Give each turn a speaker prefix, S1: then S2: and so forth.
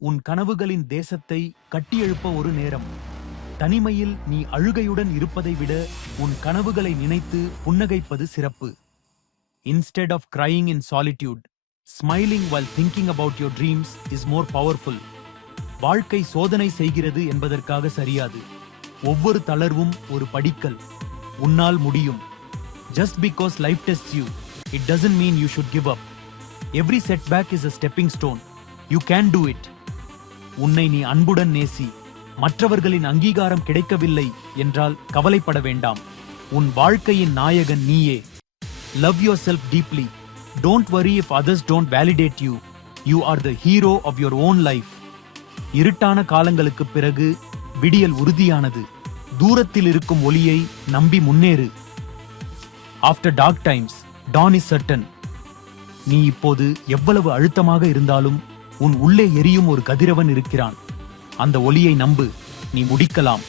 S1: உன் கனவுகளின் தேசத்தை கட்டியெழுப்ப ஒரு நேரம். தனிமையில் நீ அழுகையுடன் இருப்பதை விட உன் கனவுகளை நினைத்து புன்னகைப்பது சிறப்பு. Instead of crying in solitude smiling while thinking about your dreams is more powerful வாழ்க்கை சோதனை செய்கிறது என்பதற்காக சரியாது. ஒவ்வொரு தளர்வும் ஒரு படிக்கல். உன்னால் முடியும். Just because life test you it doesn't mean you should give up every setback is a stepping stone you can do it உன்னை நீ அன்புடன் நேசி. மற்றவர்களின் அங்கீகாரம் கிடைக்கவில்லை என்றால் கவலைப்பட வேண்டாம். உன் வாழ்க்கையின் நாயகன் நீயே. Love yourself deeply don't worry if others don't validate you you are the hero of your own life இருட்டான காலங்களுக்கு பிறகு விடியல் உறுதியானது. தூரத்தில் இருக்கும் ஒளியை நம்பி முன்னேறு. After dark times dawn is certain நீ இப்போது எவ்வளவு அழுத்தமாக இருந்தாலும் உன் உள்ளே எரியும் ஒரு கதிரவன் இருக்கிறான். அந்த ஒளியை நம்பு நீ முடிக்கலாம்.